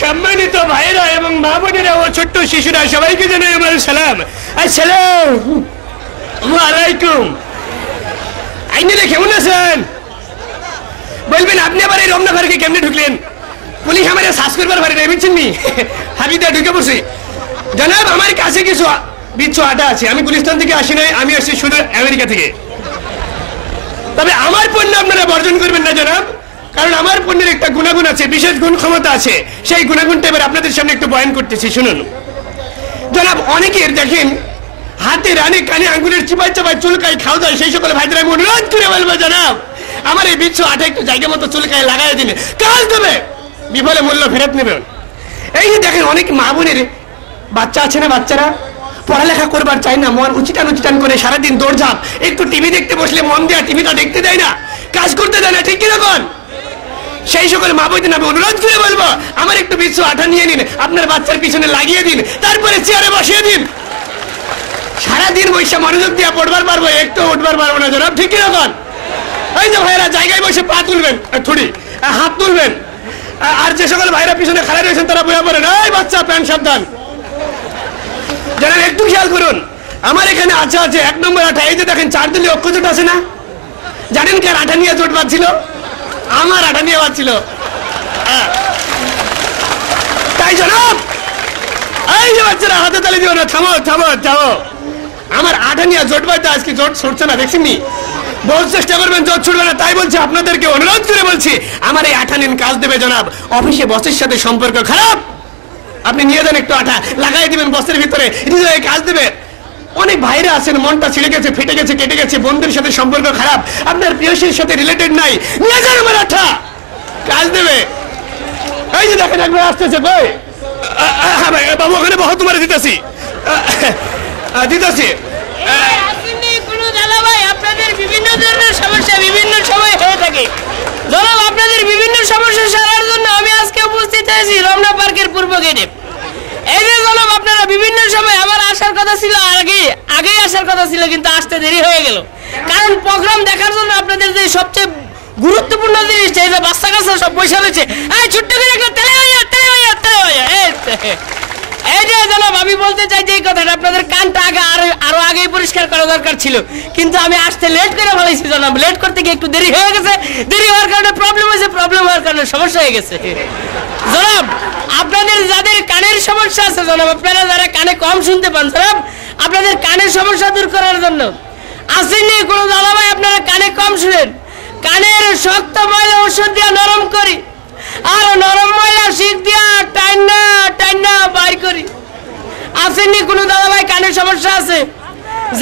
সম্মানিত ভাইরা এবং মা বোনেরা ও ছোট্ট শিশুরা সবাইকে জানাই আমার সালাম। আসসালামু আলাইকুম। আইনারা কেমন আছেন? বলবেন আপনি আবার এই রমনা ঘরকে কেমনে ঢুকলেন? পুলিশ আমার শ্বাস করবার পারে না, বুঝছেন নি? হাবিদা ঢুকে বসে। জানাব আমার কাছে কিছু বিচ্ছু আটা আছে। আমি গুলিস্তান থেকে আসি নাই, আমি আসছি শুধু আমেরিকা থেকে। তবে আমার পণ্য আপনারা বর্জন করবেন না জনাব, কারণ আমার পণ্যের একটা গুণাগুণ আছে, বিশেষ গুণ ক্ষমতা আছে। সেই গুণাগুণটা এবার আপনাদের সামনে একটু বয়ান করতেছি, শুনুন। জনাব অনেকের দেখেন হাতে রানে কানে আঙ্গুলের চিপাই চাপাই চুলকায় খাওয়া যায়, সেই সকল ভাইদের আমি অনুরোধ করে বলবো জনাব আমার এই বিচ্ছু আটা একটু জায়গা মতো চুলকায় লাগাই দিলে কাজ দেবে, বিফলে মূল্য ফেরত নেবেন। এই যে দেখেন অনেক মা বোনের বাচ্চা আছে না, বাচ্চারা পড়ালেখা করবার চায় না, মন উচিটান করে সারাদিন দৌড়ঝাঁপ, একটু টিভি দেখতে বসলে মন দেয়া টিভিটা দেখতে দেয় না, কাজ করতে দেয় না, ঠিক কিরকম? সেই সকল মা বোনদের আমি অনুরোধ করে বলবো আমার একটু বিচ্ছু আঠা নিয়ে নিন, আপনার বাচ্চার পিছনে লাগিয়ে দিন, তারপরে চেয়ারে বসিয়ে দিন। সারাদিন বৈশা মনোযোগ দিয়ে পড়বার পারবো, একটু উঠবার পারবো না জনাব, ঠিক কিরকম? এই যে ভাইরা জায়গায় বসে পা তুলবেন, থুড়ি হাত তুলবেন, আর যে সকল ভাইরা পিছনে খাড়া রয়েছেন তারা বইয়া পড়েন, এই বাচ্চা প্যান্ট সাবধান। জনাব একটু খেয়াল করুন, আমার এখানে আছে 1 নম্বর আঠা। এই যে দেখেন 4 দিলে অক্ষ জোট আছে না, জানেন কার আঠা নিয়ে জোট বাঁধছিল? আমার আঠা নিয়ে বাঁধছিল। তাই জনাব এই যে বাচ্চারা হাতে তালি দিও না, থামো থামো থামো, আমার আঠা নিয়ে জোট বাঁধতে আজকে জোট ছুটছে না, দেখছেন? বহু চেষ্টা করবেন, জোট ছুটবে না, তাই বলছি আপনাদেরকে অনুরোধ করে বলছি আমার এই আঠা নিন, কাজ দেবে জনাব। অফিসে বসের সাথে সম্পর্ক খারাপ, আপনি নিয়ে যান একটু আঠা লাগাই দিবেন বসের ভিতরে, হৃদয়ে কাজ দেবে। অনেক ভাইরা আছেন মনটা ছিঁড়ে গেছে, ফেটে গেছে, কেটে গেছে, বন্ধুর সাথে সম্পর্ক খারাপ, আপনার প্রিয়সীর সাথে রিলেটেড নাই, নিয়ে যান আমার আঠা, কাজ দেবে। এই যে দেখেন একবার আসতেছে, কই বাবু ওখানে বহু তোমার দিতেছি দিতেছি। আপনাদের বিভিন্ন ধরনের সমস্যা বিভিন্ন সময় হয়ে থাকে জনাব, আপনাদের বিভিন্ন সমস্যা সারার জন্য আমি আজকে উপস্থিত হয়েছি রমনা পার্কের পূর্ব গেটে। এই যে জনাব আপনারা বিভিন্ন সময় আমার আসার কথা ছিল, আগেই আসার কথা ছিল, কিন্তু আসতে দেরি হয়ে গেল, কারণ প্রোগ্রাম দেখার জন্য আপনাদের যে সবচেয়ে গুরুত্বপূর্ণ জিনিস, এই যে বাচ্চা কাচ্চা সব পয়সা রয়েছে, এই ছোট্ট করে একটা তেলে হইয়া এই যে জনাব আমি বলতে চাই যে এই কথাটা আপনাদের কানটা আরো আগেই পরিষ্কার করা দরকার ছিল, কিন্তু আমি আসতে লেট করে ফেলেছি জনাব। লেট করতে গিয়ে একটু দেরি হয়ে গেছে, দেরি হওয়ার কারণে প্রবলেম হয়েছে, প্রবলেম হওয়ার কারণে সমস্যা হয়ে গেছে। জনাব আপনাদের যাদের কানের সমস্যা আছে জনাব, আপনারা যারা কানে কম শুনতে পান জনাব, আপনাদের কানের সমস্যা দূর করার জন্য আসেননি কোনো দাদাভাই, আপনারা কানে কম শুনেন, কানের শক্ত ময়লা ওষুধ দিয়ে নরম করি, আর নরম ময়লা শিখ দিয়া টাইনা বাইর করি। আসেননি কোনো দাদাভাই কানের সমস্যা আছে?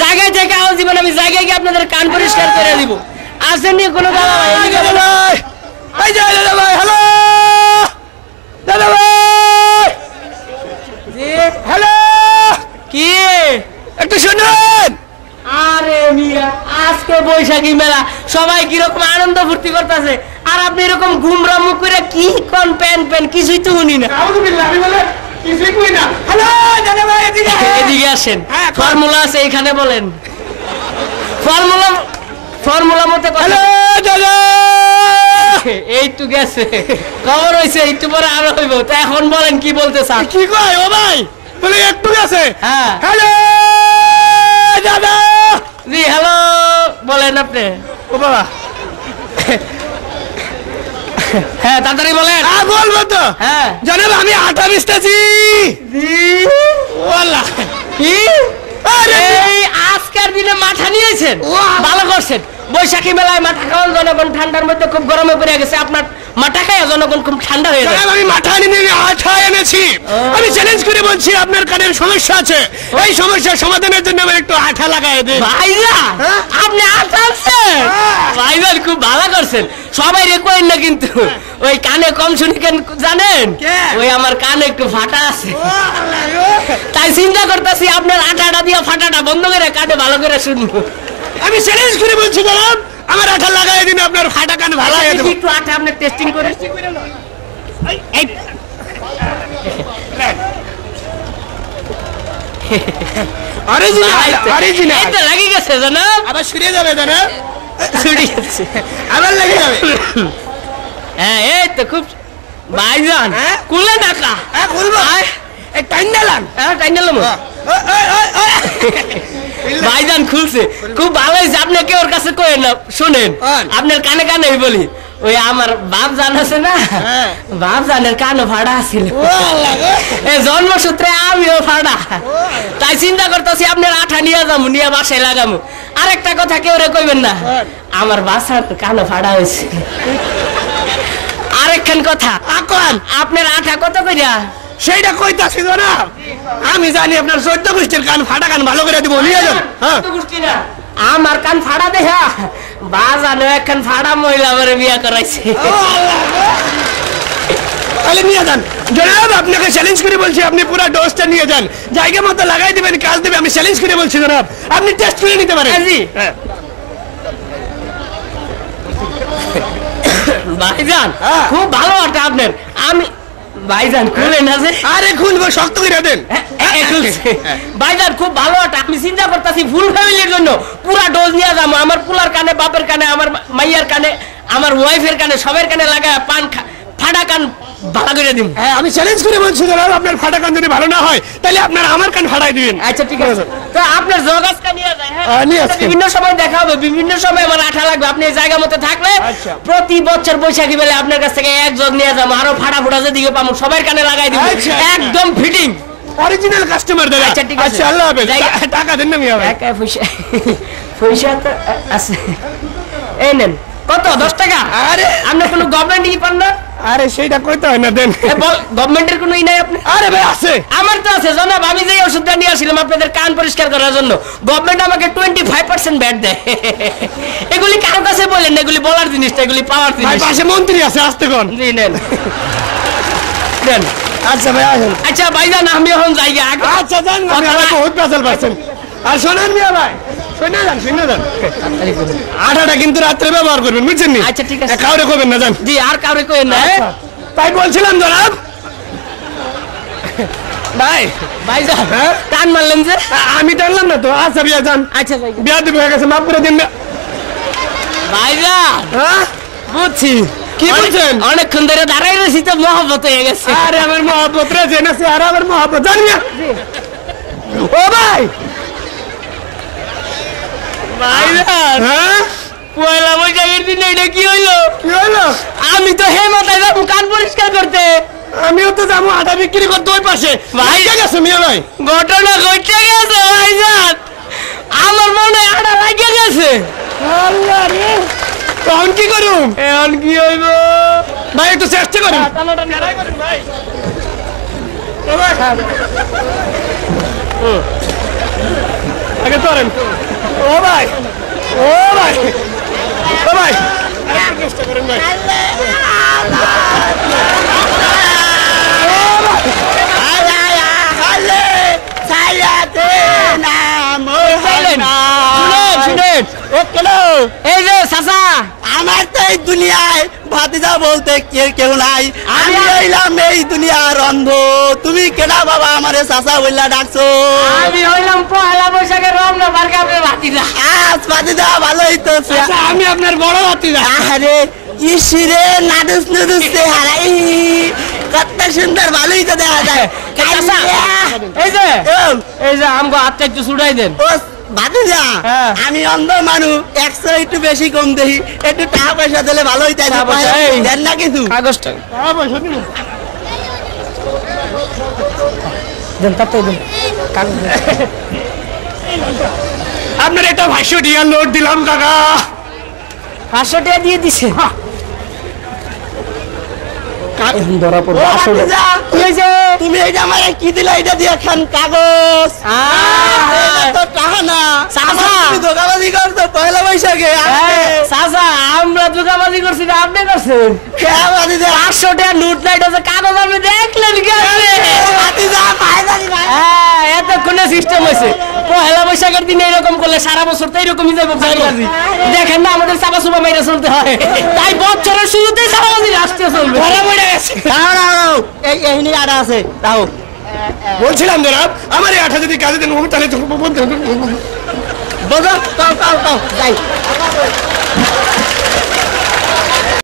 জায়গায় জায়গায় আওয়াজ দিবেন, আমি জায়গায় গিয়ে আপনাদের কান পরিষ্কার করে দিব। আসেননি কোনো দাদাভাই? এই যে দাদাভাই, হ্যালো দাদাভাই, হ্যালো, কি একটু শুনুন। আরে মিয়া আজকে বৈশাখী মেলা, সবাই কিরকম আনন্দ ফুর্তি করতেছে, আর আপনি এরকম গুমরা মুখ করে কি কোন প্যান কিছুই তো শুনি না। আমি বলে কিছুই কই না। হ্যালো দাদাভাই, এদিকে আসেন, ফর্মুলা আছে এখানে বলেন, ফর্মুলা মতে কথা। হ্যালো দাদা, এইটু গেছে, খবর হয়েছে, একটু পরে আরো হইব, তা এখন বলেন কি বলতে চান? কি কয় ও ভাই? বলে একটু গেছে। হ্যাঁ হ্যালো দাদা, জি হ্যালো বলেন আপনি। ও বাবা, হ্যাঁ তাড়াতাড়ি বলেন। বলবো তো। হ্যাঁ জানেন আমি আটা মিশতেছি। কি এই আজকের দিনে মাঠা নিয়েছেন, ভালো করছেন। বৈশাখী মেলায় মাঠা খাওয়ান, জনগণ ঠান্ডার মধ্যে খুব গরমে পড়ে গেছে, আপনার মাঠা খায় জনগণ খুব ঠান্ডা হয়ে গেছে। আমি মাঠা নিয়ে আঠা এনেছি, আমি চ্যালেঞ্জ করে বলছি আপনার কানের সমস্যা আছে, এই সমস্যার সমাধানের জন্য আমার একটু আঠা লাগাই দিন। ভাইরা আপনি আঠা আনছেন? ভাইজান খুব ভালো করছেন, সবাই রেকোয়েন না, কিন্তু ওই কানে কম শুনি কেন জানেন? ওই আমার কানে একটু ফাটা আছে, তাই চিন্তা করতেছি আপনার আঠাটা দিয়ে ফাটাটা বন্ধ করে কানে ভালো করে শুনবো। আমি চ্যালেঞ্জ করে বলছি জনাব আমার আঠা লাগাই দিন, আপনার ফাটা কান ভালো হয়ে যাবে। একটু আঠা আপনি টেস্টিং করে অরিজিনাল এটা লাগি গেছে জনাব, আবার ছুড়ে যাবে জনাব, ছুড়ে গেছে আবার লেগে যাবে। হ্যাঁ এই তো খুব ভাইজান কুলে টাকা খুলবো এই টাইম দিলাম টাইম দিলাম ভাইজান খুলছে খুব ভালো হয়েছে আপনি কেউ ওর কাছে কই না শুনেন আপনার কানে কানে বলি ওই আমার বাপ জান আছে না বাপ জানের কানও ফাড়া ছিল জন্মসূত্রে আমিও ফাড়া তাই চিন্তা করতেছি আপনার আঠা নিয়ে যাবো নিয়ে বাসায় লাগামো আরেকটা কথা কেউ রে কইবেন না আমার বাসার কানও ফাড়া হয়েছে আরেকখান কথা আপনার আঠা কত কইরা সেইটা কইতাছি না আমি জানি আপনার 14 গোষ্ঠীর কান ফাটা কান ভালো করে দিব নিয়ে যান আমার কান ফাড়া দেখা বাজানো একখান ফাড়া মহিলা আমার বিয়া করাইছে তাহলে নিয়ে যান জনাব আপনাকে চ্যালেঞ্জ করে বলছি আপনি পুরো ডোজটা নিয়ে যান জায়গা মতো লাগাই দিবেন কাজ দেবে আমি চ্যালেঞ্জ করে বলছি জনাব আপনি টেস্ট করে নিতে পারেন জি ভাইজান খুব ভালো আটা আপনার আমি ভাইজান খুলে না যে আরে খুলবো শক্ত করে দেন ভাইজান খুব ভালো আটা আমি চিন্তা করতেছি ফুল ফ্যামিলির জন্য পুরা ডোজ নিয়ে যাবো আমার পুলার কানে বাপের কানে আমার মাইয়ার কানে আমার ওয়াইফের কানে সবের কানে লাগায় পান ফাটা কান ভালো করে দিন আমি চ্যালেঞ্জ করে বলছি জনাব আপনার ফাটা কান যদি ভালো না হয় তাহলে আপনার আমার কান ফাটাই দিবেন আচ্ছা ঠিক আছে তো আপনার জগাস কান নিয়ে যায় হ্যাঁ বিভিন্ন সময় দেখা হবে বিভিন্ন সময় আমার আঠা লাগবে আপনি এই জায়গা মতো থাকলে প্রতি বছর বৈশাখী বেলা আপনার কাছ থেকে এক জগ নিয়ে যাবো আরো ফাটা ফুটা যেদিকে পাবো সবার কানে লাগাই দিব একদম ফিটিং অরিজিনাল কাস্টমার দাদা আচ্ছা ঠিক আছে আচ্ছা আল্লাহ হাফেজ টাকা দেন না মিয়া ভাই টাকা পয়সা পয়সা তো আছে এই নেন কত 10 টাকা আরে আপনি কোনো গভর্নমেন্ট ই পান না আরে সেইটা কইতে হয় না দেন গভর্নমেন্টের কোনো ই নাই আপনি আরে ভাই আছে আমার তো আছে জনাব আমি যে ওষুধটা নিয়ে আসছিলাম আপনাদের কান পরিষ্কার করার জন্য গভর্নমেন্ট আমাকে 25% ব্যাট দেয় এগুলি কারো কাছে বলেন না এগুলি বলার জিনিস না এগুলি পাওয়ার জিনিস ভাই পাশে মন্ত্রী আছে আসতে কোন জি নেন নেন আচ্ছা ভাই আসেন আচ্ছা ভাইজান আমি এখন যাই আচ্ছা যান আমি বহুত পেছাল পাচ্ছেন আর শোনেন মিয়া ভাই শুনে যান আটাটা কিন্তু রাত্রে ব্যবহার করবেন বুঝছেন নি আচ্ছা ঠিক আছে কাউরে কইবেন না জান জি আর কাউরে কইেন না তাই বলছিলাম জনাব ভাই ভাইজান টান মারলেন যে আমি টানলাম না তো আচ্ছা বিয়া যান আচ্ছা বিয়া দিবে হয়ে গেছে মাফ করে দিন না ভাইজান হ্যাঁ বুঝছি কি বলছেন অনেকক্ষণ ধরে দাঁড়াই রয়েছি তো মহব্বত হয়ে গেছে আরে আমার মহব্বত রে জেনে আছে আর আমার মহব্বত জান মিয়া ও ভাই ভাইজান হ্যাঁ পয়লা বৈশাখের দিন এটা কি হইলো কি হলো আমি তো হে মাথায় যাবো কান পরিষ্কার করতে আমিও তো যাবো আটা বিক্রি করতে ওই পাশে ভাই গেছে মিয়া ভাই ঘটনা ঘটে গেছে ভাইজান আমার মনে আটা লাগিয়ে গেছে আল্লাহ রে তখন কি করুম এখন কি হইব ভাই একটু চেষ্টা করুন ভাই আগে ধরেন ও ভাই ও ভাই ও ভাই চেষ্টা করেন ভাই এই যে চাচা আমার তো এই দুনিয়ায় ভাতিজা বলতে কেউ নাই আমি হইলাম এই দুনিয়ার অন্ধ তুমি কেডা বাবা আমারে চাচা বললা ডাকছো আমি হইলাম পয়লা বৈশাখের রমনা পার্কে আপনার ভাতিজা আজ ভাতিজা ভালোই তো আমি আপনার বড় ভাতিজা আরে ইসিরে নাদুস নাদুস হারাই কত সুন্দর ভালোই তো দেখা যায় এই যে আমগো হাতটা একটু ছুটাই দেন ভাতিজা আমি অন্ধ মানুষ 100 একটু বেশি কম দেখি একটু টাকা পয়সা দিলে ভালোই তাই দেন না কিছু কাগজটা দেন তাতে দেন কাগজ আপনার একটা 500 টাকা নোট দিলাম কাকা 500 টাকা দিয়ে দিছে ধরা পড়বে তুমি এইটা আমার কি দিলা এটা দিয়ে খান কাগজ তো টাকা না ধোকাবাজি করতো পয়লা বৈশাখে চাচা আমরা ধোকাবাজি করছি না আপনি করছেন 500 টাকা নোট নাই এটা কাগজ আপনি দেখলেন কি এতক্ষণে সিস্টেম হয়েছে পয়লা বৈশাখের দিন এরকম করলে সারা বছর তো এরকমই যাবো দেখেন না আমাদের চাপা চুপা মেরে চলতে হয় তাই বছরের শুরুতেই সারাবাজি রাষ্ট্রীয় চলবে এই নিয়ে আটা আছে তাও বলছিলাম জনাব আমার এই আঠা যদি কাজে দেন তাহলে বোঝো যাই